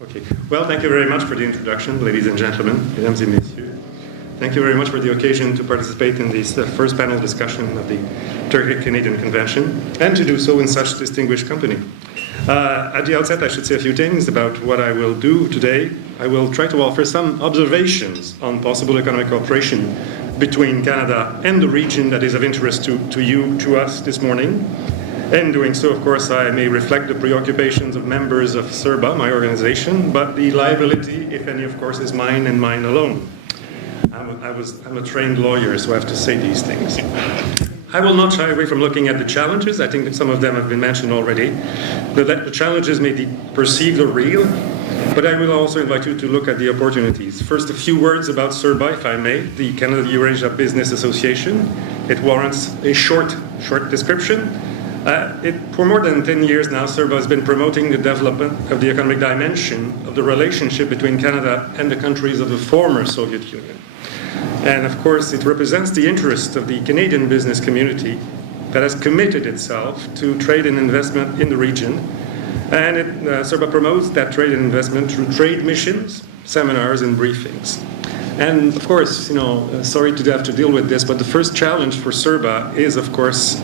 Okay. Well, thank you very much for the introduction, ladies and gentlemen, mesdames et messieurs. Thank you very much for the occasion to participate in this first panel discussion of the Turkic-Canadian Convention, and to do so in such distinguished company. At the outset, I should say a few things about what I will do today. I will try to offer some observations on possible economic cooperation between Canada and the region that is of interest to you, to us this morning. In doing so, of course, I may reflect the preoccupations of members of CERBA, my organization, but the liability, if any, of course, is mine and mine alone. I'm a trained lawyer, so I have to say these things. I will not shy away from looking at the challenges. I think that some of them have been mentioned already. The challenges may be perceived or real, but I will also invite you to look at the opportunities. First, a few words about CERBA, if I may, the Canada-Eurasia Business Association. It warrants a short description. For more than 10 years now, CERBA has been promoting the development of the economic dimension of the relationship between Canada and the countries of the former Soviet Union. And of course, it represents the interest of the Canadian business community that has committed itself to trade and investment in the region. And CERBA promotes that trade and investment through trade missions, seminars, and briefings. And of course, sorry to have to deal with this, but the first challenge for CERBA is, of course,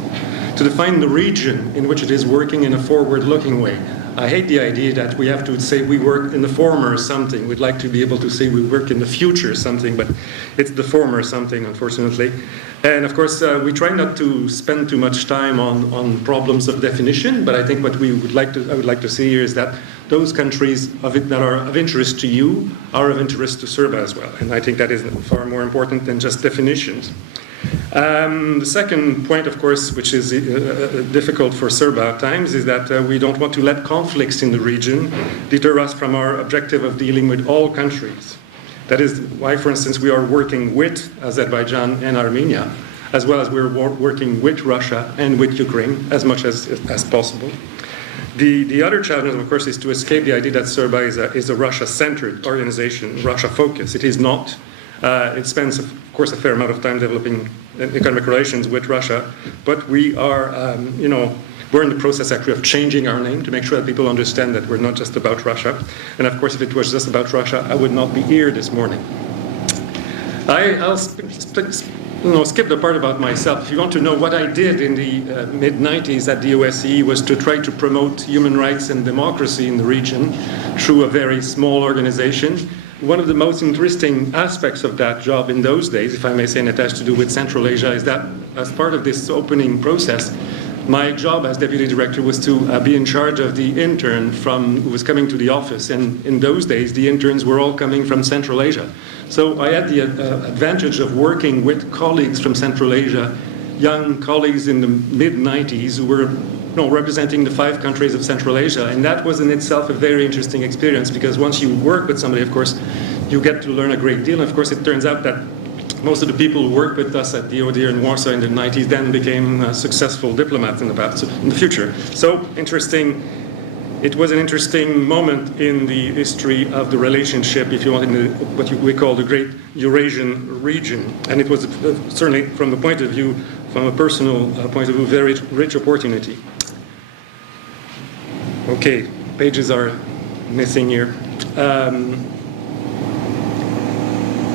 to define the region in which it is working in a forward-looking way. I hate the idea that we have to say we work in the former something. We'd like to be able to say we work in the future something, but it's the former something, unfortunately. And of course, we try not to spend too much time on problems of definition, but I think what I would like to see here is that those countries that are of interest to you are of interest to CERBA as well. And I think that is far more important than just definitions. The second point, of course, which is difficult for CERBA at times, is that we don't want to let conflicts in the region deter us from our objective of dealing with all countries. That is why, for instance, we are working with Azerbaijan and Armenia, as well as we're working with Russia and with Ukraine as much as possible. The other challenge, of course, is to escape the idea that CERBA is a Russia-centered organization, Russia-focused. It is not. It spends, of course, a fair amount of time developing economic relations with Russia, but we are, we're in the process actually of changing our name to make sure that people understand that we're not just about Russia. And of course, if it was just about Russia, I would not be here this morning. I'll skip the part about myself. If you want to know what I did in the mid-90s at the OSCE, was to try to promote human rights and democracy in the region through a very small organization. One of the most interesting aspects of that job in those days, if I may say, and it has to do with Central Asia, is that as part of this opening process, my job as deputy director was to be in charge of the intern who was coming to the office. And in those days, the interns were all coming from Central Asia. So I had the advantage of working with colleagues from Central Asia, young colleagues in the mid-90s who were representing the 5 countries of Central Asia. And that was in itself a very interesting experience, because once you work with somebody, of course, you get to learn a great deal. And of course, it turns out that most of the people who worked with us at the ODIHR in Warsaw in the 90s then became successful diplomats in the future. So interesting. It was an interesting moment in the history of the relationship, if you want, in what we call the Great Eurasian region. And it was certainly, from a personal point of view, very rich opportunity. Okay, pages are missing here.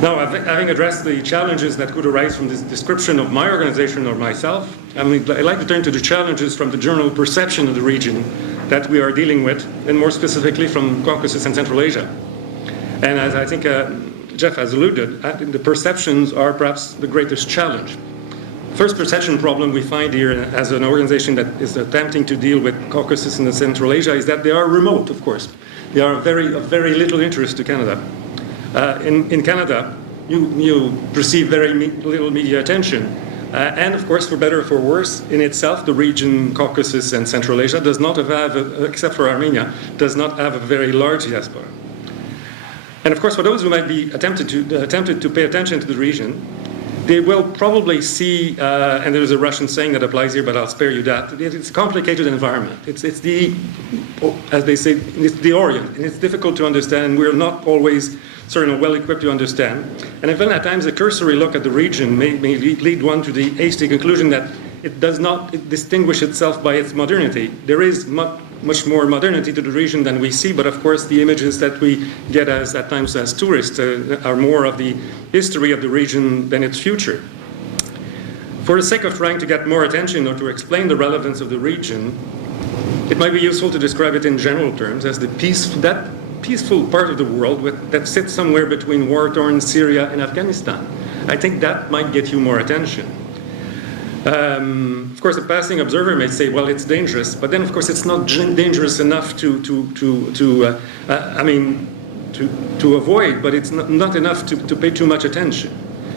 Now, having addressed the challenges that could arise from this description of my organization or myself, I'd like to turn to the challenges from the general perception of the region that we are dealing with, and more specifically from Caucasus and Central Asia. And as I think Jeff has alluded, the perceptions are perhaps the greatest challenge. First perception problem we find here as an organization that is attempting to deal with Caucasus and Central Asia is that they are remote, of course. They are of very little interest to Canada. In Canada, you receive very little media attention. And of course, for better or for worse, in itself, the region Caucasus and Central Asia does not have, except for Armenia, does not have a very large diaspora. And of course, for those who might be attempted to pay attention to the region, they will probably see, and there's a Russian saying that applies here, but I'll spare you that. It's a complicated environment. It's the, as they say, it's the Orient, and it's difficult to understand, and we're not always well equipped to understand. And even at times, a cursory look at the region may lead one to the hasty conclusion that it does not distinguish itself by its modernity. There is much more modernity to the region than we see, but of course the images that we get at times as tourists are more of the history of the region than its future. For the sake of trying to get more attention or to explain the relevance of the region, it might be useful to describe it in general terms as that peaceful part of the world that sits somewhere between war-torn Syria and Afghanistan. I think that might get you more attention. Of course, a passing observer may say, well, it's dangerous, but then, of course, it's not dangerous enough to avoid, but it's not enough to pay too much attention.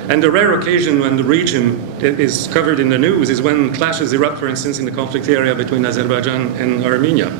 And the rare occasion when the region is covered in the news is when clashes erupt, for instance, in the conflict area between Azerbaijan and Armenia.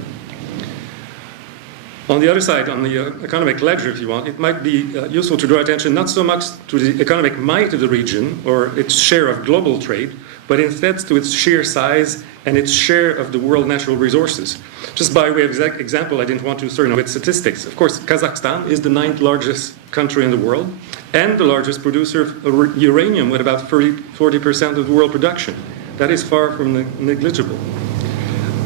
On the other side, on the economic ledger, if you want, it might be useful to draw attention not so much to the economic might of the region or its share of global trade, but instead to its sheer size and its share of the world natural resources. Just by way of example, I didn't want to start with statistics. Of course, Kazakhstan is the 9th largest country in the world and the largest producer of uranium with about 40% of the world production. That is far from negligible.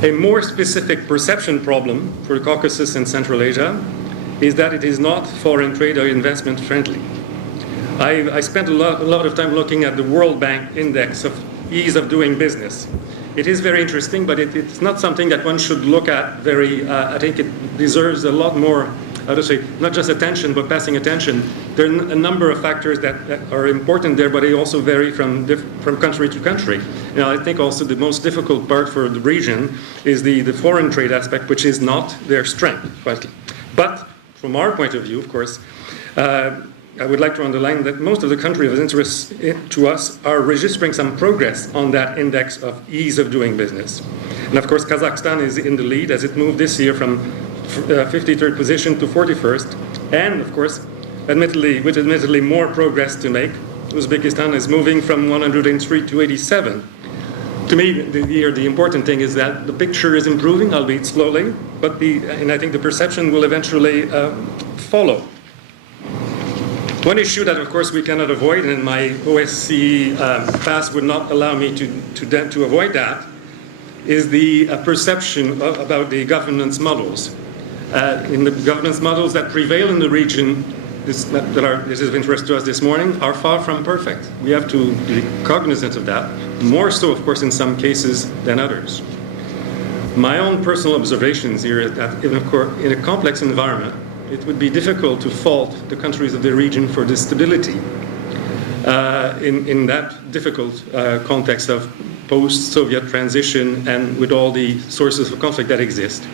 A more specific perception problem for the Caucasus and Central Asia is that it is not foreign trade or investment friendly. I spent a lot of time looking at the World Bank Index of Ease of Doing Business. It is very interesting, but it's not something that one should look at very, I think it deserves a lot more, how to say, not just attention, but passing attention. There are a number of factors that are important there, but they also vary from country to country. You know, I think also the most difficult part for the region is the foreign trade aspect, which is not their strength, frankly. But from our point of view, of course, I would like to underline that most of the countries of interest to us are registering some progress on that index of ease of doing business. And of course, Kazakhstan is in the lead as it moved this year from 53rd position to 41st. And of course, with admittedly more progress to make, Uzbekistan is moving from 103 to 87. To me, the important thing is that the picture is improving, albeit slowly, and I think the perception will eventually follow. One issue that, of course, we cannot avoid, and my OSCE past would not allow me to avoid that, is the perception about the governance models. In the governance models that prevail in the region, this is of interest to us this morning, are far from perfect. We have to be cognizant of that, more so, of course, in some cases than others. My own personal observations here is that in a complex environment, it would be difficult to fault the countries of the region for the stability in that difficult context of post-Soviet transition and with all the sources of conflict that exist.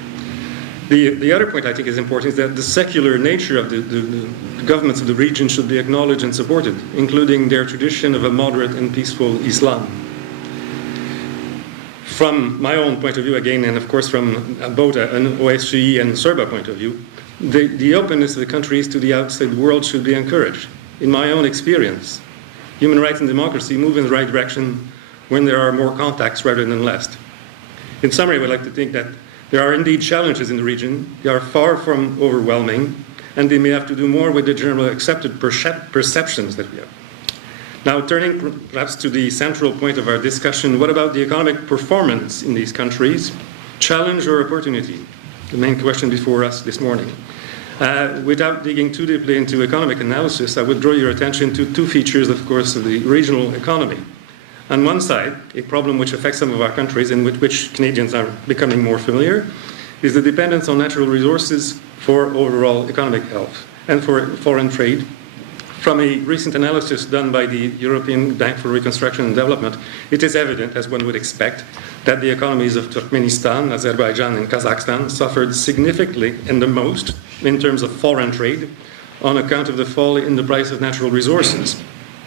The other point I think is important is that the secular nature of the governments of the region should be acknowledged and supported, including their tradition of a moderate and peaceful Islam. From my own point of view, again, and of course from both an OSCE and CERBA point of view, the openness of the countries to the outside world should be encouraged. In my own experience, human rights and democracy move in the right direction when there are more contacts rather than less. In summary, I would like to think that there are indeed challenges in the region. They are far from overwhelming, and they may have to do more with the generally accepted perceptions that we have. Now, turning perhaps to the central point of our discussion, what about the economic performance in these countries? Challenge or opportunity? The main question before us this morning. Without digging too deeply into economic analysis, I would draw your attention to two features, of course, of the regional economy. On one side, a problem which affects some of our countries and with which Canadians are becoming more familiar is the dependence on natural resources for overall economic health and for foreign trade. From a recent analysis done by the European Bank for Reconstruction and Development, it is evident, as one would expect, that the economies of Turkmenistan, Azerbaijan, and Kazakhstan suffered significantly and the most in terms of foreign trade on account of the fall in the price of natural resources.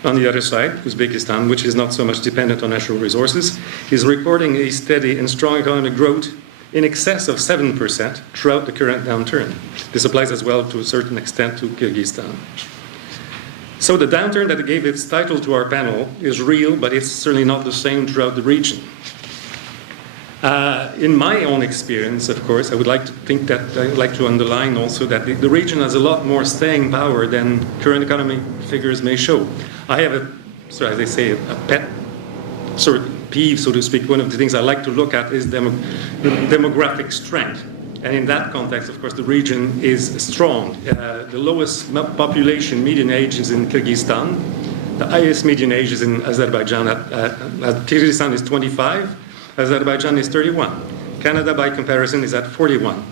On the other side, Uzbekistan, which is not so much dependent on natural resources, is recording a steady and strong economic growth in excess of 7% throughout the current downturn. This applies as well to a certain extent to Kyrgyzstan. So the downturn that gave its title to our panel is real, but it's certainly not the same throughout the region. In my own experience, of course, I would like to think that I'd like to underline also that the region has a lot more staying power than current economic figures may show. I have as they say, a pet, peeve, so to speak, one of the things I like to look at is demographic strength. And in that context, of course, the region is strong. The lowest population median age is in Kyrgyzstan. The highest median age is in Azerbaijan. Kyrgyzstan is 25, Azerbaijan is 31. Canada, by comparison, is at 41.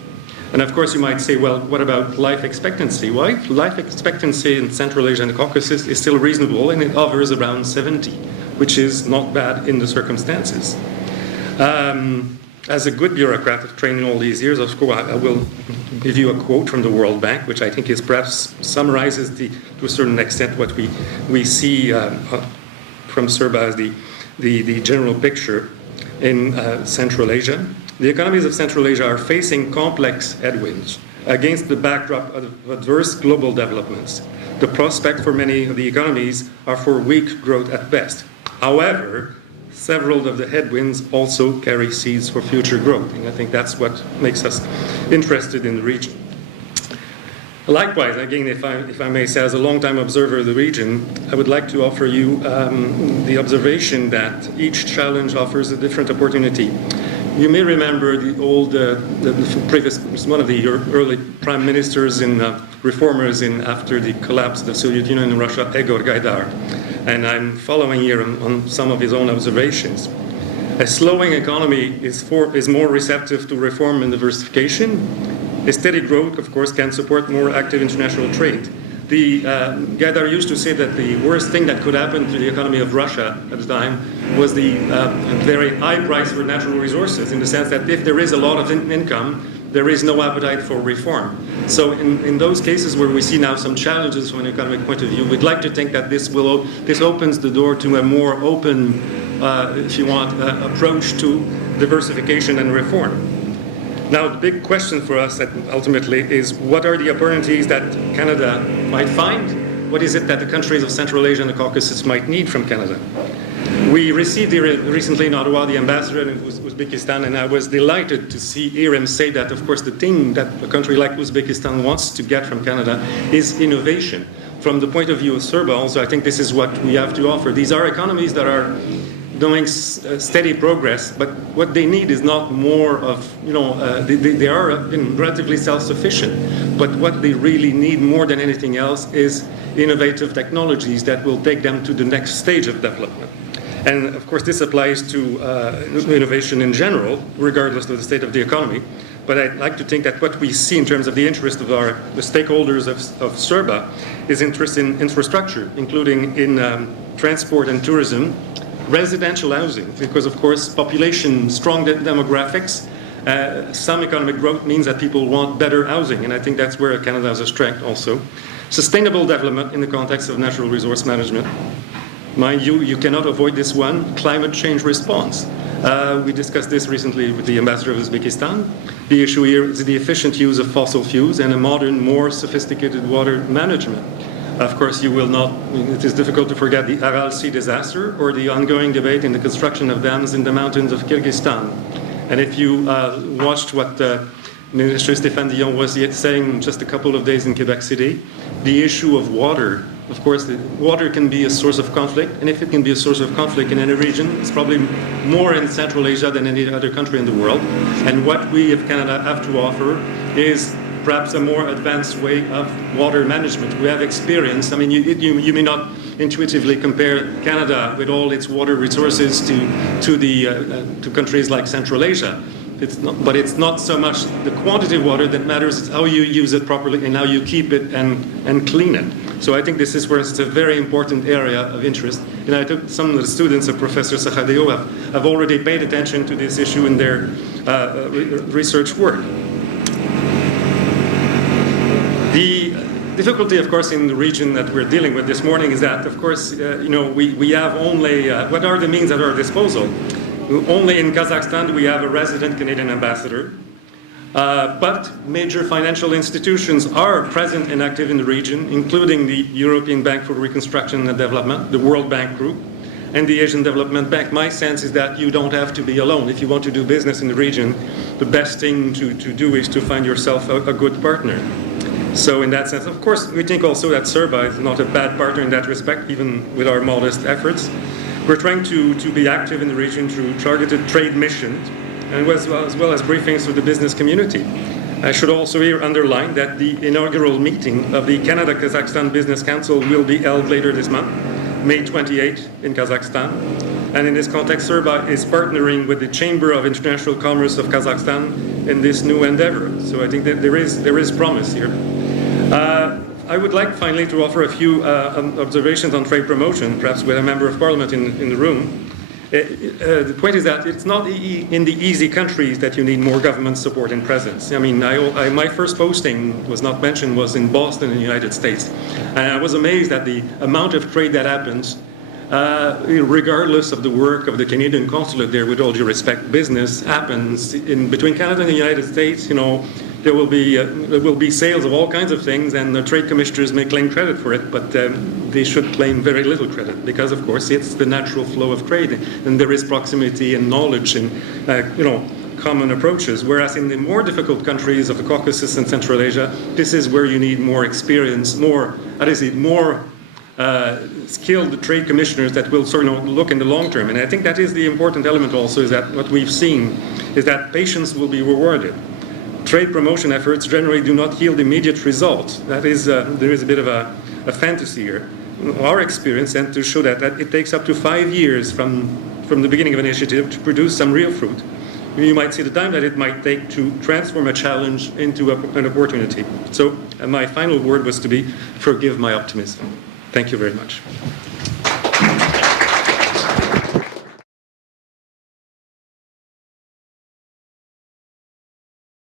And of course, you might say, well, what about life expectancy? Well, life expectancy in Central Asia and the Caucasus is still reasonable, and it hovers around 70, which is not bad in the circumstances. As a good bureaucrat trained in all these years, of course, I will give you a quote from the World Bank, which I think is perhaps summarizes to a certain extent what we see from CERBA as the general picture in Central Asia. The economies of Central Asia are facing complex headwinds against the backdrop of adverse global developments. The prospect for many of the economies are for weak growth at best. However, several of the headwinds also carry seeds for future growth, and I think that's what makes us interested in the region. Likewise, again, if I may say, as a long-time observer of the region, I would like to offer you the observation that each challenge offers a different opportunity. You may remember the old, the previous, one of the early prime ministers and reformers after the collapse of the Soviet Union in Russia, Egor Gaidar. And I'm following here on some of his own observations. A slowing economy is more receptive to reform and diversification. A steady growth, of course, can support more active international trade. Gaidar used to say that the worst thing that could happen to the economy of Russia at the time was the very high price for natural resources, in the sense that if there is a lot of income, there is no appetite for reform. So in those cases where we see now some challenges from an economic point of view, we'd like to think that this opens the door to a more open, if you want, approach to diversification and reform. Now, the big question for us ultimately is, what are the opportunities that Canada might find? What is it that the countries of Central Asia and the Caucasus might need from Canada? We received recently in Ottawa the ambassador in Uzbekistan, and I was delighted to hear him say that, of course, the thing that a country like Uzbekistan wants to get from Canada is innovation. From the point of view of CERBA, also, I think this is what we have to offer. These are economies that are doing steady progress, but what they need is not more of, they are relatively self-sufficient, but what they really need more than anything else is innovative technologies that will take them to the next stage of development. And of course, this applies to innovation in general, regardless of the state of the economy. But I'd like to think that what we see in terms of the interest of the stakeholders of CERBA is interest in infrastructure, including in transport and tourism, residential housing, because of course population, strong demographics, some economic growth means that people want better housing, and I think that's where Canada has a strength also. Sustainable development in the context of natural resource management. Mind you, you cannot avoid this one, climate change response. We discussed this recently with the ambassador of Uzbekistan. The issue here is the efficient use of fossil fuels and a modern, more sophisticated water management. Of course, you will not, it is difficult to forget the Aral Sea disaster or the ongoing debate in the construction of dams in the mountains of Kyrgyzstan. And if you watched what Minister Stéphane Dion was saying just a couple of days in Quebec City, the issue of water, of course, water can be a source of conflict, and if it can be a source of conflict in any region, it's probably more in Central Asia than any other country in the world. And what we of Canada have to offer is perhaps a more advanced way of water management. We have experience. I mean, you may not intuitively compare Canada with all its water resources to countries like Central Asia. But it's not so much the quantity of water that matters, it's how you use it properly and how you keep it and clean it. So I think this is where it's a very important area of interest. And I think some of the students of Professor Sahadeo have already paid attention to this issue in their research work. The difficulty, of course, in the region that we're dealing with this morning is that, of course, we have only, what are the means at our disposal? Only in Kazakhstan do we have a resident Canadian ambassador, but major financial institutions are present and active in the region, including the European Bank for Reconstruction and Development, the World Bank Group, and the Asian Development Bank. My sense is that you don't have to be alone. If you want to do business in the region, the best thing to do is to find yourself a good partner. So in that sense, of course, we think also that CERBA is not a bad partner in that respect, even with our modest efforts. We're trying to be active in the region through targeted trade missions, and as well as briefings with the business community. I should also here underline that the inaugural meeting of the Canada-Kazakhstan Business Council will be held later this month, May 28 in Kazakhstan. And in this context, CERBA is partnering with the Chamber of International Commerce of Kazakhstan in this new endeavor. So I think that there is promise here. I would like finally to offer a few observations on trade promotion, perhaps with a member of parliament in the room. The point is that it's not in the easy countries that you need more government support and presence. I mean, my first posting was not mentioned, was in Boston in the United States. And I was amazed at the amount of trade that happens, regardless of the work of the Canadian consulate there, with all due respect. Business happens between Canada and the United States. You know, there will be sales of all kinds of things, and the trade commissioners may claim credit for it, but they should claim very little credit because, of course, it's the natural flow of trade, and there is proximity and knowledge and common approaches. Whereas in the more difficult countries of the Caucasus and Central Asia, this is where you need more experience, more skilled trade commissioners that will sort of look in the long term. And I think that is the important element also, is that what we've seen is that patience will be rewarded. Trade promotion efforts generally do not yield immediate results. That is, there is a bit of a fantasy here. Our experience tends to show that it takes up to 5 years from the beginning of an initiative to produce some real fruit. You might see the time that it might take to transform a challenge into an opportunity. So my final word was to be, forgive my optimism. Thank you very much.